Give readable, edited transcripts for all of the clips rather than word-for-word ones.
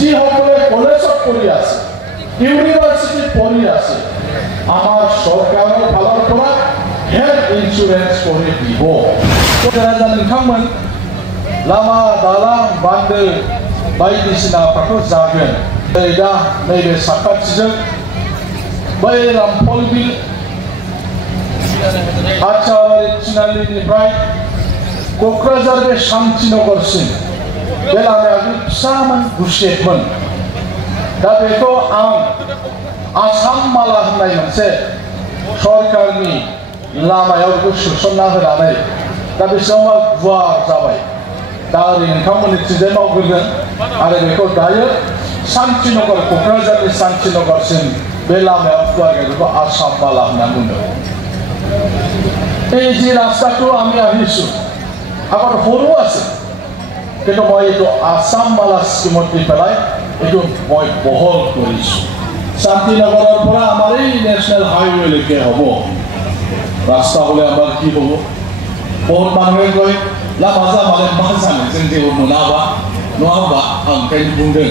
যিসকলে কলেজত পঢ়ি আছে ইউনিভাৰ্চিটিত পঢ়ি আছে আমাৰ চৰকাৰৰ ফালৰ পৰা হেল্থ ইঞ্চুৰেঞ্চ কৰি দিব नोंथांमोन लामा दालां बान्दो बायदिसिनाफोरखौ जागोन दा नैबे साखाथिजों बै रामफल बिल आचाबारि थिनालिनिफ्राय क'क्राझार बे शान्तिनगरसिम बे लामाया फिसामोन गुसेबमोन दा बेखौ आं आसाम माला होननाय मोनसे सरकारनि लामायाव बेखौ सोसनना होनानै दा बेसेबांबा गुवार जाबाय दा ओरै नोंथांमोननिथिंजाय मावग्रोगोन आरो बेखौ दायो शान्तिनगर क'क्राझारनि शान्तिनगरसिम बे लामायाव गुवार बेखौ आसाम माला होनना बुंदों এই যে রাস্তাটো আমি আহিছো আবার সৰু আছে কিন্তু মই এইটো আসাম মালা স্কিমত দি পেলাই এইটো মই বহল কৰিছো শান্তিনগৰৰ পৰা আমাৰ এই নেশ্যনেল হাইৱে লৈকে হ'ব ৰাস্তা হলে আমাৰ কি হ'ব बहुत মানুহে কয় লামা जामाले मा जानो जों जेबो मोनाबा नङाबा आं ओंखायनो बुंदों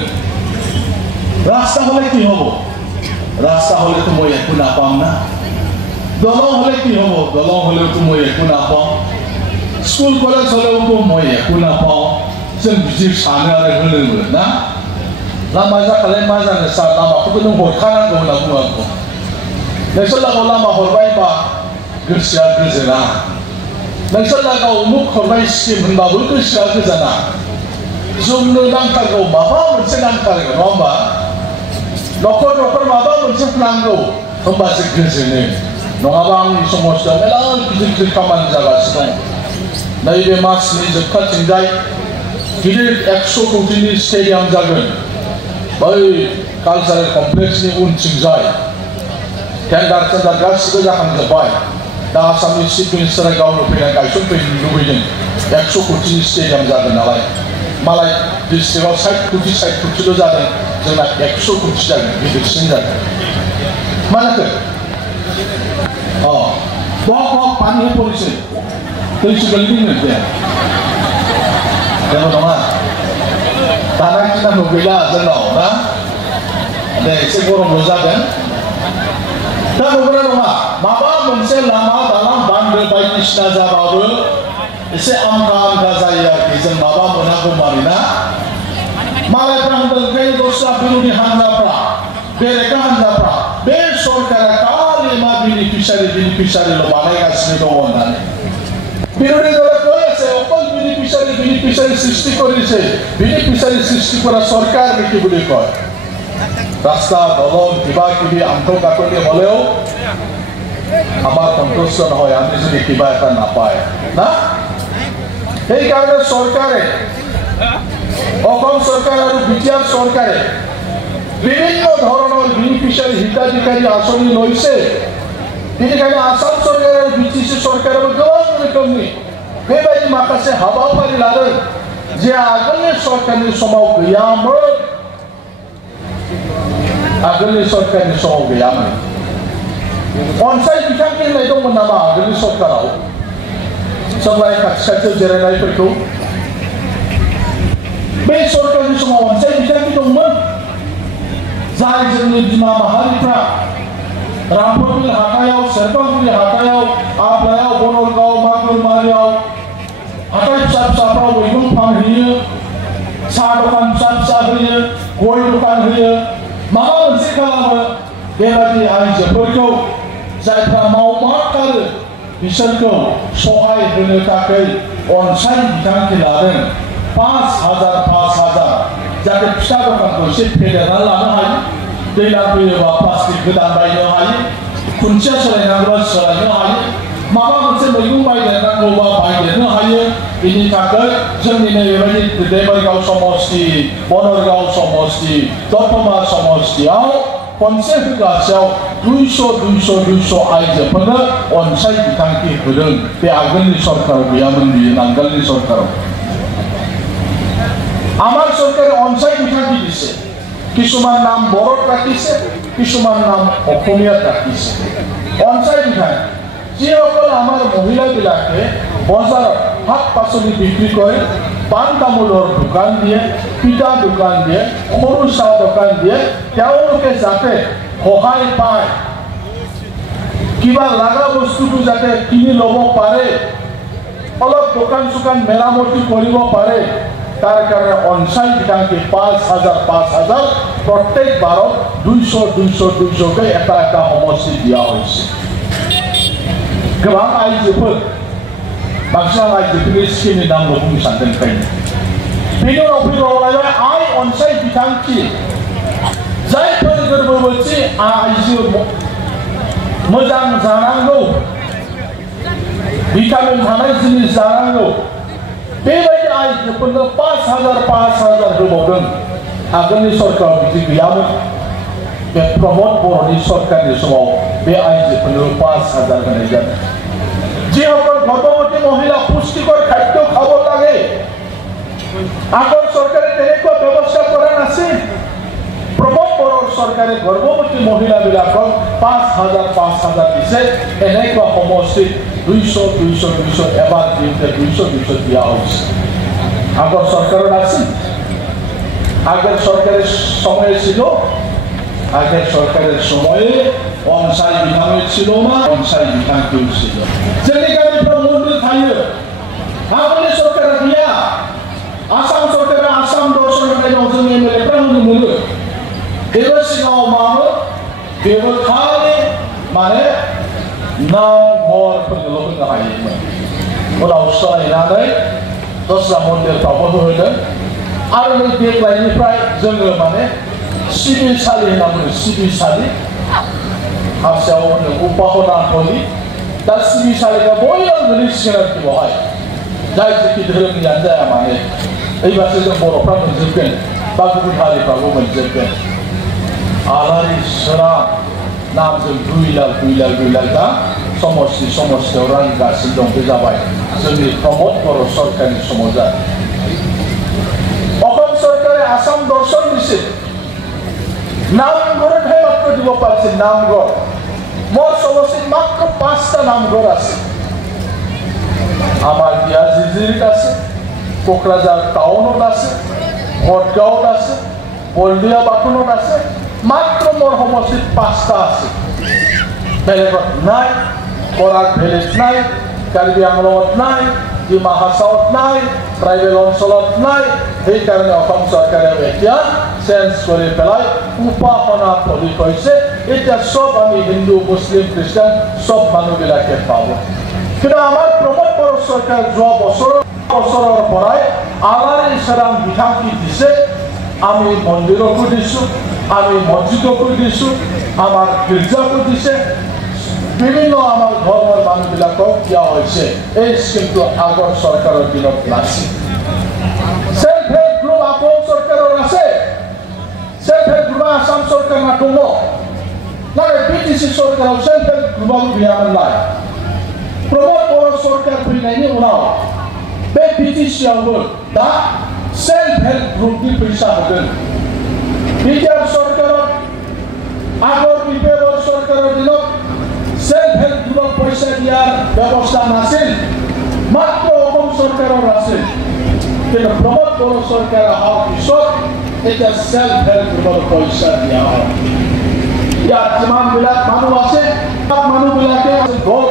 रास्ता হলে কি হ'ব रास्ता হলেতো মই একো নাপাম না দলং হলে কি হ'ব দলং হলেতো মই একো নাপাম স্কুল কলেজ হলেতো মই একো নাপাম जों बिदि सानो आरो होनोबो ना लामा जाखालाय मा जानो सार लामाखौबो नों हरखानांगौ होनना बुङो आंखौ नोंसोर लागोआव लामा हरबायबा गोसोआ गोजोना नोंसोर लागोआव उमुक हरबाय स्किम होनबाबो गोसोआ गोजोना जोंनो नांथारगौ माबा मोनसे नांथारगौ नङा होमबा न'खर न'खर माबा मोनसे नांगौ होमबासो गोजोनो नङाबा आंनि समाजाव मेला गिदिर गिदिर खामानि जागासिनो दं नैबे मासनि जोबथाथिंजाय गिदिर 100 कोटिनि स्टेडियाम जागोन बै कालचारेल कमप्लेक्सनि उनथिंजाय टेन्डार गासिबो जाखांजोब्बाय दा आसामनि चिफ मिनिस्टारा गावनो फैनानै गायसनफैनो लुबैदों 100 कोटिनि स्टेडियाम जागोन नालाय मालाय डिस्ट्रिक्टआव 60 कोटिल' जादों जोंना 100 कोटि जागोन गिदिरसिन जागोन मा जाखो बक पानी पड़ছে दै सुगोलदिनो दे जेबो नङा दाना खिनांगौ गैला जोंनाव ना दे एसे गरमल' जादों दा नंगौना नङा माबा मोनसे लामा दालां बान्दो बायदिसिना जाबाबो एसे आमगा जायो आरोखि जों माबा मोनागौ मानि ना मालायफ्रा होनदों ओंखायनो दस्रा बिरोधि हान्जाफ्रा बेरेखा हान्जाफ्रा बे सरकारा खालि मा बेनिफिसियारिल' बानायगासिनो दङ होननानै বিরোধী দলে কৈ আছে অকল বেনিফিচিয়ারি সৃষ্টি কৰিছে বেনিফিচিয়ারি সৃষ্টি কৰা সরকার নেকি বুলি কয় রাস্তা দলং কিবা কিবি আন্তঃগাঁথনি হলেও আমার সন্তুষ্ট নহয় আমি যদি কিবা এটা নাপায় না এই কারণে সরকারে অসম সরকার আর বিটিআর সরকারে বিভিন্ন ধরনের বেনিফিচিয়ারি হিতাধিকারী আসনি লৈছে बेनिखायनो आसाम सरकार आरो बिटिसि सरकाराबो गोबां रोखोमनि बेबायदि माखासे हाबाफारि लादों जे आगोलनि सरकारनि समाव गैयामोन अनसाय बिथांखि होननाय दंमोन नामा आगोलनि सरकाराव सोंलाय खाथि खाथियाव जिरायनायफोरखौ बे सरकारनि समाव अनसाय बिथांखि दंमोन जाय जोंनि बिमा माहारिफ्रा रामपुरबिल हाथायाव सेरफांगुरि हाथायाव आब्लायाव बनरगाव मागुरमारियाव हाथाय फिसा फिसाफ्राव मैगं फानहैयो साहा दखान फिसा फिसा होयो गय दखान होयो माबा मोनसे खालामो बेबायदि आइजोफोरखौ जायफ्रा मावमारथारो बिसोरखौ सहाय होनो थाखाय अनसाय बिथांखि लादों 5,000 जाहाथे फिसा दखानखौ एसे फेदेरनानै लानो हायो दैलां फैयोबा प्लास्टिक गोदान बायनो हायो खुन्थिया सोलायनांगौबा सोलायनो हायो माबा मोनसे मैगं बायदेरनांगौबा बायदेरनो हायो बेनि थाखाय जोंनि नैबेबायदि देबरगाव समष्टि बनरगाव समष्टि दतमा समष्टियाव खनसे होगासेयाव 200 आइजोफोरनो अनसाय बिथांखि होदों बे आगोलनि सरकाराव गैयामोन बियो नांगोलनि सरकाराव আমার সরকার অনসাই বিথাকি দিছে কিছুমান নাম বড়ত রাখিছে কিছুমান নাম অসমীয়াত রাখিছে অনসাই বিথান যিসকল আমাৰ মহিলাবিলাকে বজাৰত শাক পাচলি বিক্ৰী কৰে পাণ তামোলৰ দোকান দিয়ে, পিঠা দোকান দিয়ে, সৰু চাহ দোকান দিয়ে, তেওঁলোকে যাতে সহায় পায়, কিবা লাগা বস্তুটো যাতে কিনি ল'ব পাৰে, অলপ দোকান চোকান মেৰামতি কৰিব পাৰে, তাৰ কাৰণে অঞ্চল বিধানকে 5,000 প্ৰত্যেক বাৰত 200কৈ এটা সমষ্টি দিয়া হৈছে। गोबां आइजोफोर बांसिन आइजोफोरनि स्किमनि नामल' बुंनो सानदों खायनो बेनि उनाव फैबावलायबाय आइ अनसाय बिथांखि जायफोर गोरबोवती आइजो मोजां जानांगौ भिटामिन थानाय जिनिस जानांगौ बेबायदि आइजोफोरनो 5,000 होबावदों। आगोलनि सरकाराव बिदि गैयामोन। बे प्रमोद बर'नि सरकारनि समाव बे आइजोफोरनो 5,000 होनाय जादों। যিসকল গৰ্ভৱতী মহিলা পুষ্টিকৰ খাদ্য খাব লাগে আগৰ চৰকাৰে তেনেকুৱা ব্যৱস্থা কৰা নাছিল। প্ৰমোদ বড়োৰ চৰকাৰে গৰ্ভৱতী মহিলাবিলাকক 5,000 দিছে। এনেকুৱা সমষ্টিত 200 এবাৰ দিওঁতে 200 দিয়া হৈছে। আগৰ চৰকাৰৰ আছিল। আগের সরকারের সময়ে ছিল, আগের সরকারের সময়ে অনসাই বিধানের ছিল না, অনসাই বিধান কেউ ছিল। যেদিকে প্রধানমন্ত্রী থাকে আমাদের সরকার দিয়া আসাম সরকার আসাম দর্শন নজর এমএলএ প্রধানমন্ত্রী মূল্য এবার সিনাও মামো বেবো খালে মানে নাম ঘর লোক হাইয়েমोन उनाव सोलायनानै दस्रा मन्दिरफ्रावबो होदों। आरो नै देग्लायनिफ्राय जोङो माने सिबिसालि होनना बुङो। सिबिसालि हारसायाव होनो उपाहनाथलि। दा सिबिसालिया बयनावबो गोलैसिगोन आरोखि बेवहाय जाय जेखि धोरोमनियानो जाया माने ओइबासो जों बर'फ्रा मोनजोबगोन बा गुबुन हारिफ्राबो मोनजोबगोन। आलारि सोरां नामजों दुइलाख दा समस्थियाव रानगासिनो दं। बे जाबाय जोंनि प्रमोद बर' सरकारनि समाव जा অসম সরকারে আসাম দর্শন দিছে। নামঘরতহে মাত্র দিব পারছে নামঘর। মোট সমষ্টিত মাত্র 5টা নামঘর আছে। আমার দিয়াজিজিত আছে, কোকরাঝার টাউনত আছে, ভটগাঁৱত আছে, বলদিয়া বাথুনত আছে। মাত্র মোর সমষ্টিত 5টা আছে। বেলেগত নাই, বরাক ভিলেজ নাই, কাৰ্বি আংলঙত নাই, ডিমা হাছাওত নাই, ট্ৰাইবেল অঞ্চলত নাই। সেইকাৰণে অসম চৰকাৰে এতিয়া চেঞ্জ কৰি পেলাই উপাসনাথলী কৈছে। এতিয়া সব আমি হিন্দু মুছলিম খ্ৰীষ্টান সব মানুহবিলাকে পাব। কিন্তু আমাৰ প্ৰমোদ বড়ো চৰকাৰ যোৱা বছৰৰ পৰাই আলাৰি সোৰাং বিধানকি দিছে। আমি মন্দিৰকো দিছোঁ, আমি মছজিদকো দিছোঁ, আমাৰ গীৰ্জাকো দিছে। বিভিন্ন আমার ধর্মের মানুষবিলাকক দিয়া হয়েছে। এই স্কিমটো আগৰ সরকারের দিনত নাছিল। সেলফ হেল্প গ্রুপ আপন সরকারের আছে। সেলফ হেল্প গ্রুপ আসাম সরকার না দङ। নাকি বিটিসি সরকারাव সেলফ হেল্প গ্রুপआव गैयामोन নাই। प्रमोद बड़ो सरकार फैनायनि उनाव बे बिटिसिआवबो दा सेल्फ हेल्प ग्रुपनि फैसा होदों। बिटिआर सरकाराव আগৰ बिपिएफ सरकारेर दिनाव सेल्फ हेल्प ग्रुप पैसा दियार व्यवस्था नासिल। मात्र অসম सरकारेर আছিল। কিন্তু प्रमोद बड़ो सरकार अহাৰ পিছত এতিয়া सेल्फ हेल्प ग्रुप पैसा দিয়া হয়। ইয়াত যিমানবিলাক মানুহ আছে মানুহবিলাকে ভোট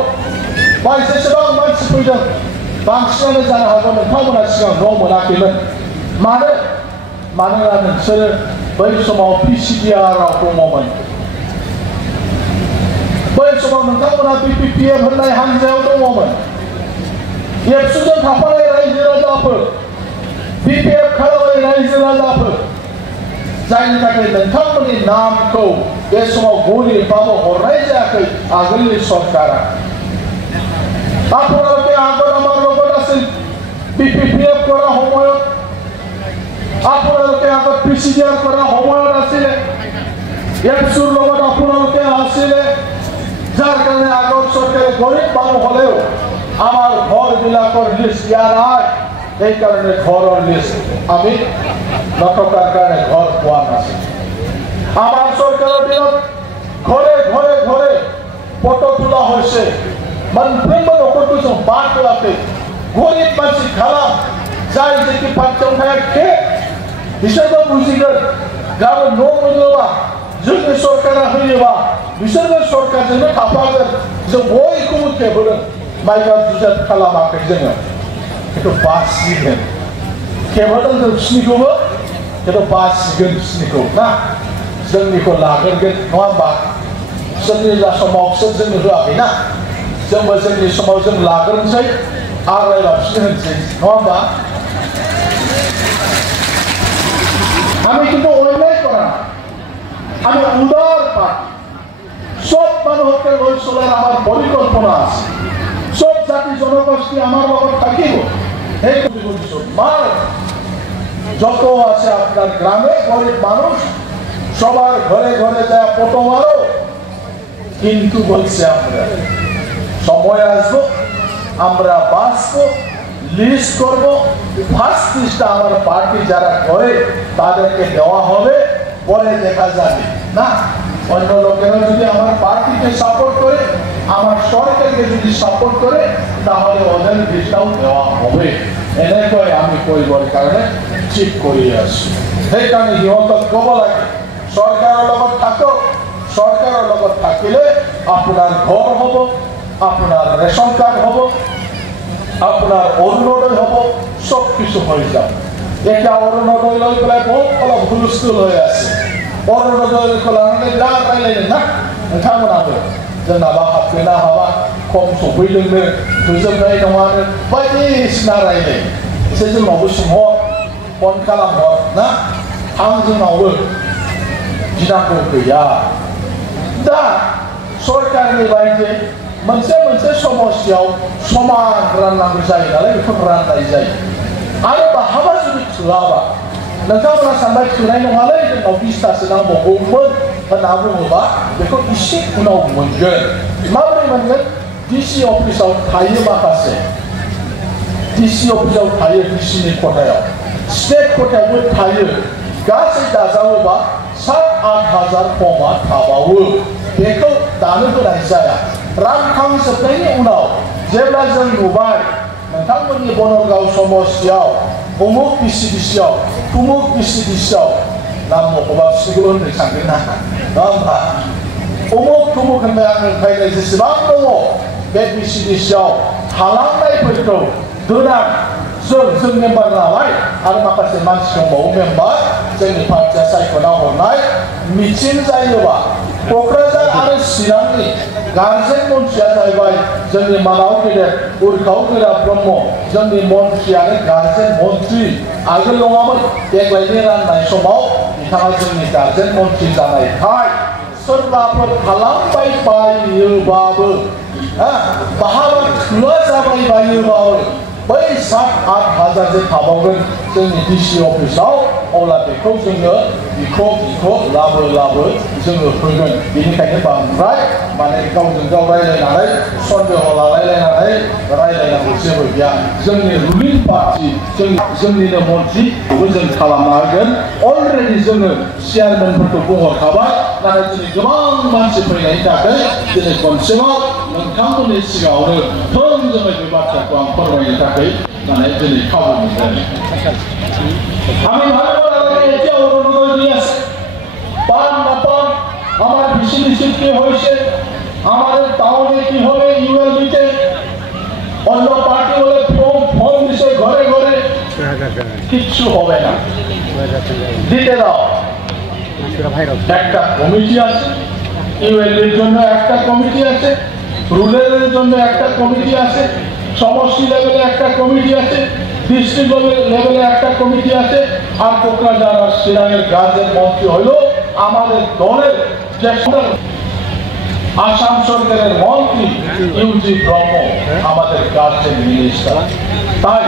बाय जेसेबां मानसि फैदों बांसिनानो जानो हागौ नोंथांमोना सिगां न' मोनाखैमोन। मानोना नोंसोरो बै समाव पिसिडिआरआव दङमोन। बै समाव नोंथांमोना बिपिपिएफ होननाय हानजायाव दङमोन। एबसुजों थाफानाय रायजो राजाफोर, बिपिएफ खालामनाय रायजो राजाफोर, जायनि थाखाय नोंथांमोननि नामखौ बे समाव गरिबबाबो हरनाय जायाखै आगोलनि सरकारा। আপোনালোকে আগত আমাৰ লগত আছিল বিপিপিএফ কৰা সময়ত, আপোনালোকে আগত পিচিডিআৰ কৰা সময়ত আছিলে, এফচুৰ লগত আপোনালোকে আছিলে। যাৰ কাৰণে আগৰ চৰকাৰে গৰীব মানুহ হ'লেও আমাৰ ঘৰবিলাকৰ লিষ্ট দিয়া নাই। সেইকাৰণে ঘৰৰ লিষ্ট আমি নথকাৰ কাৰণে ঘৰ পোৱা নাছিল। আমাৰ চৰকাৰৰ দিনত ঘৰে ঘৰে ঘৰে ফটো তোলা হৈছে। मोनफ्रोमबो न'खरखौ जों बारहोआखै। गरिब मानसि खालाम जाय जेखि पार्टियाव थायाखै बिसोरबो बुजिगोन गाबोन न' मोनोबा जोंनि सरकारा होयोबा बिसोरबो सरकारजोंनो थाफागोन जों बयखौबो खेबोदों माइबा जुजाद खालामाखै जोङो खिन्थु बासिगोन खेबोदों जों बिसिनिखौबो खिन्थु बासिगोन बिसिनिखौ ना जोंनिखौ लाग्रोगोन नङा होमबा जोंनि जा समाव बिसोर जोंनो होआखैना जोंबो जोंनि समाव जों लाग्रोनोसै आग्लायबा बिसोरनो होनोसै नङा होमबा আমি কিন্তু অন্যায় করা না আমি উদার পার্টি সব মানুষকে লৈ চলার আমার পরিকল্পনা আছে সব জাতি জনগোষ্ঠী আমার লগত থাকিব এই মার যত আছে আপনার গ্রামে গরিব মানুষ সবার ঘরে ঘরে যা ফটো মারো কিন্তু বলছে আমরা সময় আসবো আমরা বাঁচবো লিস্ট করব ফার্স্ট লিস্টটা আমার পার্টি যারা করে তাদেরকে দেওয়া হবে পরে দেখা যাবে না অন্য লোকেরা যদি আমার পার্টিকে সাপোর্ট করে আমার সরকারকে যদি সাপোর্ট করে তাহলে ওদের লিস্টটাও দেওয়া হবে এনেকৈ আমি কৰিবৰ কাৰণে ঠিক কৰি আছো সেইকাৰণে সিহঁতক ক'ব লাগে সরকারের লগত থাকক সরকারের লগত থাকিলে আপনার ঘর হব আপনার রেশন কার্ড হব আপনার অরুণোদয় হব সব কিছু হয়ে যাবে এটা অরুণোদয় লৈ পেলাই বহুত অলপ হুলস্থুল হয়ে আছে অরুণোদয় লাनानै दा रायलायनो ना नोंथांमोनाबो जोंनाबा हाबफैना हाबा खम सफैदोंनो थोजोबनाय नङानो बायदिसिना रायलायो एसे जोंनावबो सोंहर फन खालामहर ना आं जोंनावबो गिनांगौ गैया दा सरकारनि बायदि मोनसे मोनसे समस्यायाव समान राननांगौ जायो नालाय बेखौ राननाय जायो आरो बाहाबा जुदि थोआबा नोंथांमोना सानबाय थोनाय नङालै जोंनाव 20तासो नांबावगौमोन होनना बुङोबा बेखौ एसे उनाव मोनगोन माबोरै मोनगोन डिसि अफिसाव थायो माखासे डिसि अफिसाव थायो डिसिनि खथायाव स्टेट खथायावबो थायो गासै दाजाबोबा 7-8 हाजार फर्मआ थाबावो बेखौ दानो होनाय जाया रानखांजोबनायनि उनाव जेब्ला जों नुबाय नोंथांमोननि बनरगाव समस्याव उमुक डिसिडिसियाव तुमुक डिसिडिसियाव नाम मख'बा बिसोरखौल' होननो सानगोन ना नङा होमबा उमुक तुमुक होननाय आं ओंखायनो जेसेबां दङ बे डिसिडिसियाव थालांनायफोरखौ दोनां जों मेम्बार नालाय आरो माखासे मानसि दंबावो मेम्बार जोंनि पार्टिया सायख'ना हरनाय मिटिं जायोबा क'क्राझार आरो चिरांनि गार्जेन मन्थ्रिया जाहैबाय जोंनि मानाव गेदेर उर्खाव गोरा ब्रह्म जोंनि मन्थ्रियानो गार्जेन मन्थ्रि आगोल नङामोन देग्लायनि राननाय समाव बिथाङा जोंनि गार्जेन मन्थ्रि जानायखाय सोरबाफोर खालामबाय बायोबाबो बाहाबा थोआ जाबाय बायोबाबो बै 7-8 हाजारसो थाबावगोन जोंनि डिसि अफिसाव अब्ला बेखौ जोङो बिख' लाबो जोङो होगोन बेनिखायनो बांद्राय माने गावजों गाव रायलायनानै सन्देह लालायलायनानै रायलायनांगौ जेबो गैया जोंनि रुलिं पार्टी जोंनिनो मन्थ्रिखौबो जों खालामना होगोन अलरेडि जोङो चेयारमेनफोरखौ बुंहरखाबाय नाथाय दिनै गोबां मानसि फैनायनि थाखाय दिनै खनसेबाव नोंथांमोननि सिगाङावनो थोंजोङै बे बाथ्राखौ आं फोरमायनो थाखाय माने दिनै खाबु मोनदों আমি ভালো করে এটা অনুরোধ নিয়ে আসি পান না পান আমার ভিসিডিসি কি হয়েছে আমাদের টাউনে কি হবে ইউএলবিতে অন্য পার্টি হলে ফর্ম দিছে ঘরে ঘরে কিচ্ছু হবে না দিতে দাও একটা কমিটি আছে ইউএলবির জন্য একটা কমিটি আছে রুরালের জন্য একটা কমিটি আছে সমষ্টি লেভেলে একটা কমিটি আছে ডিস্ট্রিক্ট লেভেলে একটা কমিটি আছে আর কোকরাঝার আর চিরাঙের গার্জেন মন্ত্রী হইল আমাদের দলের যে আসাম সরকারের মন্ত্রী ইউজি ব্রহ্ম আমাদের গার্জেন মিনিস্টার তাই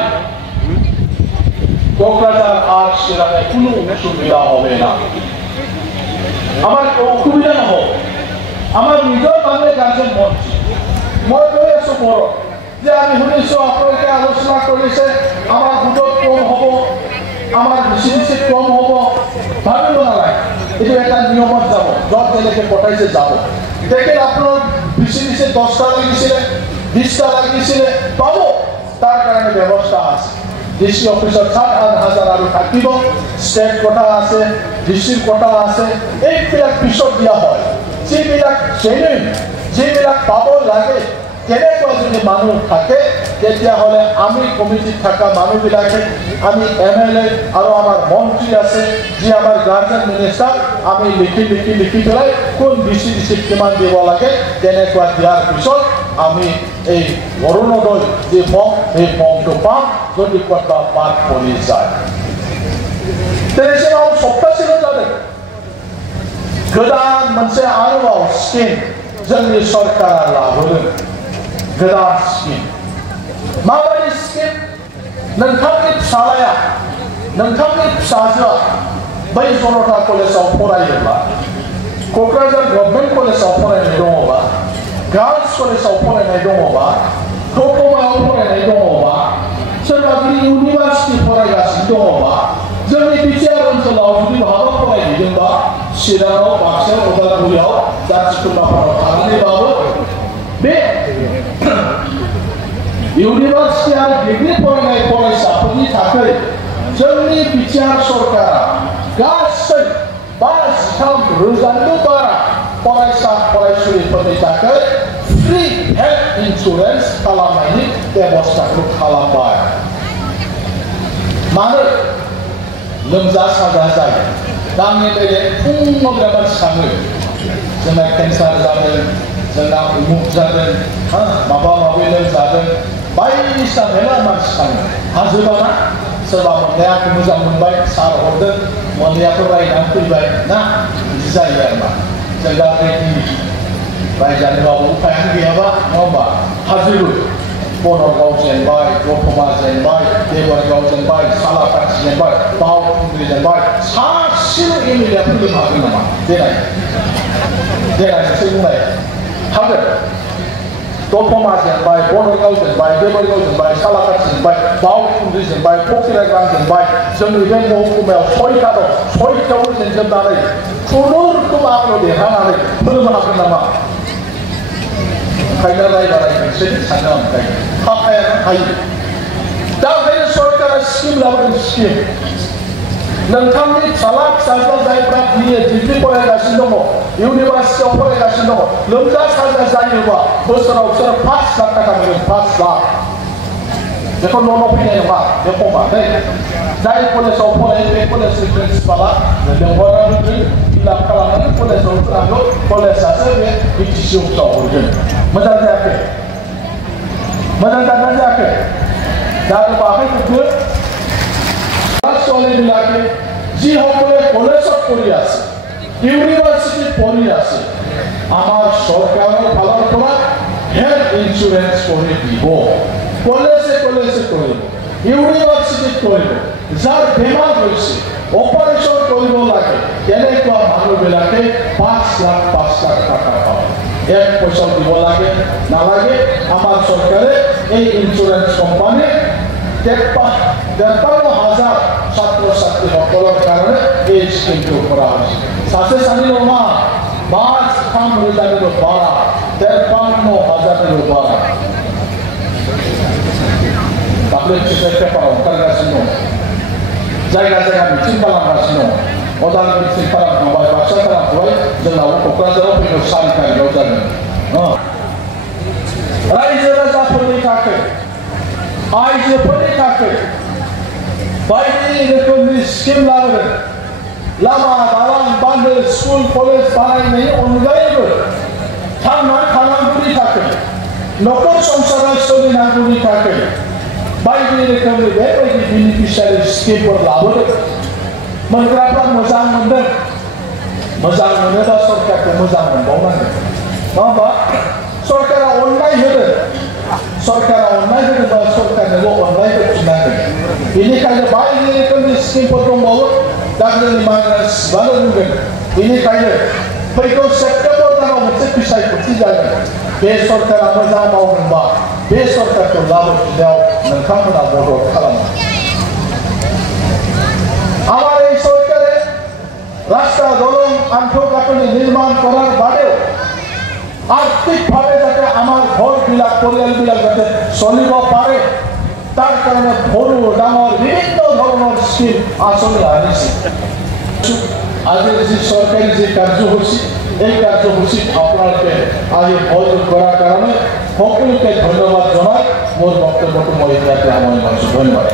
কোকরাঝার আর চিরাঙে কোনো অসুবিধা হবে না আমার অসুবিধা না হোক আমার নিজের বাংলার গার্জেন মন্ত্রী মই কৈ আছো বড় যে আমি শুনিছো আপোনালোকে আলোচনা কৰিছে আমাৰ ভোটত কম হ'ব আমাৰ ভিসিডিসি কম হ'ব ভাবিব নালাগে এইটো এটা নিয়মত যাব যত যেনেকৈ পঠাইছে যাব দেখেন আপোনাৰ ভিসিডিসি 10টা লাগিছিলে 20টা লাগিছিলে পাব তাৰ কাৰণে ব্যৱস্থা আছে ডিসি অফিসার 7,000 আৰু থাকিব ষ্টেট কোটা আছে ডিসি কোটা আছে এইবিলাক পিছত দিয়া হয় যিবিলাক জেনুইন যিবিলাক পাব লাগে কেনেকুৱা যদি মানুহ থাকে তেতিয়াহ'লে আমি কমিটিত থকা মানুহবিলাকে আমি এমএলএ আৰু আমাৰ মন্ত্ৰী আছে যি আমাৰ গাৰ্জেন মিনিষ্টাৰ আমি লিখি পেলাই কোন ডিচি কিমান দিব লাগে তেনেকুৱা দিয়াৰ পিছত আমি এই অৰুণোদয় যে ফৰ্ম এই ফৰ্মটো পাম যদি ক'ৰবাত বাদ পৰি যায় तेरे सप्तासेल' जादों गोदान मोनसे आरोबाव स्किम जोंनि सरकारा लाबोदों गोदान स्किम माबायदि स्किम नोंथांनि फिसालाया नोंथांनि फिसाजोआ बै जनता कलेजाव फरायोब्ला क'क्राझार गभर्नमेन्ट कलेजाव फरायनाय दङबा गार्लस कलेजाव फरायनाय दङबा दतमायाव फरायनाय दङबा सोरबा इउनिभार्सिटि फरायगासिनो दङबा जोंनि बिटिआर ओनसोलाव जुदि बहाबा फरायहैदोंबा चिराङाव बाक्सायाव उदालगुरियाव जाथिखुरमाफोराव थानानैबाबो बे इउनिभार्सिटि आरो डिग्री फरायनाय फरायसाफोरनि थाखाय जोंनि बिटिआर सरकारा गासै 53,000 बारा फरायसा फरायसुलिफोरनि थाखाय फ्रि हेल्थ इन्सुरेन्स खालामनायनि बेबस्थाखौ खालामबाय मानो लोमजा साजा जायो गांनि बेले फुङाव बिराद मानसि थाङो जोंना केन्सार जादों जोंना उमुक जादों माबा माबि लोमजादों बायदिसिना मेला मानसि थाङो हाजोबाना सोरबा मोननायाखौ मोजां मोनबाय सार हरदों मोननायाथ' रायनानै फैबाय ना बिदि जायो आरो मा जों दा रेडि रायजानोबाबो उपायानो गैयाबा नङा होमबा हाजोबो बनरगाव जेनबाय दतमा जेनबाय देबरगाव जेनबाय सालाकाथि जेनबाय बावखुंग्रि जेनबाय सासेल' एमएलएआ फैनो हागोन नामा देनायसो बुंनाय हागोन दतमा जेनबाय बनरगाव जेनबाय देबरगाव जेनबाय सालाकाथि जेनबाय बावखुंग्रि जेनबाय फकिराग्राम जेनबाय जोंनि बे महकुमायाव 6टा दं 6टायावबो जेनजोबनानै खुनुरुखुम आंल' देरहानानै फोरोंनो हागोन नामा ओंखायनो रायजोसे सानो ओमफ्राय हाखायानो हायो दा ओंखायनो सरकारा स्किम लाबोदों स्किम नोंथांनि फिसाला फिसाज्ला जायफ्रा बिए डिग्री फरायगासिनो दङ इउनिभार्सिटियाव फरायगासिनो दङ लोमजा साजा जायोबा बोसोराव बिसोरो 5 लाख थाखा मोनगोन 5 लाख बेखौ न' फैनाय नङा बे फर्मआ जाय कलेजाव फरायो बे कलेजनि प्रिन्सिपाला लेंहरनानै फिलाप खालामनानै कलेजाव होनांगौ कलेजासो बे बिटिसि अफिसाव हरगोन मोजां जायाखै मोजां जादोंना जायाखै जादोंबाखै কিন্তু চলে বিলাকে যিসকলে কলেজত পঢ়ি আছে ইউনিভাৰ্চিটিত পঢ়ি আছে আমাৰ চৰকাৰৰ ফালৰ পৰা হেল্থ ইন্সুৰেন্স কৰি দিব কলেজে কৰিব ইউনিভাৰ্চিটিত কৰিব যাৰ বেমাৰ হৈছে অপাৰেশ্যন কৰিব লাগে তেনেকুৱা মানুহবিলাকে 5 লাখ টাকা পায় এক পয়সা দিব লাগে নালাগে আমাৰ চৰকাৰে এই ইন্সুৰেন্স কোম্পানী 53,000 ছাত্ৰ-ছাত্ৰীসকলৰ কাৰণে এই স্কিমটো কৰা হৈছে সাথে সাথে নমা 53,000 বাৰা 53,000 বাৰা পাবলিক सेक्टरफोराव ओंखारगासिनो जायगा मिथिं खालामगासिनो उदालगुरि मिथिं खालामखांबाय बाक्सा खालामखांबाय जोंनाव क'क्राझाराव फैगौ 4 तारिखआव जागोन रायजो राजाफोरनि थाखाय आइजोफोरनि थाखाय बायदि रोखोमनि स्किम लाबोदों लामा दालां बान्दो स्कुल कलेज बानायनायनि अनगायैबो थांना थानांगौनि थाखाय न'खर संसारा सोलिनांगौनि थाखाय बायदि रोखोमनि बेबायदि बेनिफिसियारि स्किमफोर लाबोदों मोनग्राफ्रा मोजां मोनदों मोजां मोनोबा सरकारखौ मोजां मोनबावनांगोन नङा होमबा सरकारा अननाय होदों सरकारा अननाय होदोंबा सरकारनोबो अननाय होफिननांगोन बेनिखायनो बायदि रोखोमनि स्किमफोर दंबावो दा जोंनि मानसिया सिबानो रोंगोन बेनिखायनो फैगौ सेप्तेम्बर दानाव मोनसे बिसायख'थि जागोन बे सरकारा मोजां मावदोंबा बे सरकारखौ लाबोफिननायाव नोंथांमोना मदद खालामो আমার এই সরকারে রাস্তা দলং আন্তঃগাঁথনি নির্মাণ করার বাদেও আর্থিকভাবে যাতে আমার ঘরবিলাক পরিয়ালবিলাক যাতে চলিব পাৰে তার কারণে সৰু ডাঙৰ বিভিন্ন ধৰণৰ স্কিম আঁচনি আনিছে আজি যি চৰকাৰী যি কাৰ্যসূচী এই কাৰ্যসূচীত আপোনালোকে আজি সহযোগ কৰাৰ কাৰণে সকলোকে ধন্যবাদ জনাই মোৰ বক্তব্যটো মই ইয়াতে সামৰণি মাৰিছোঁ ধন্যবাদ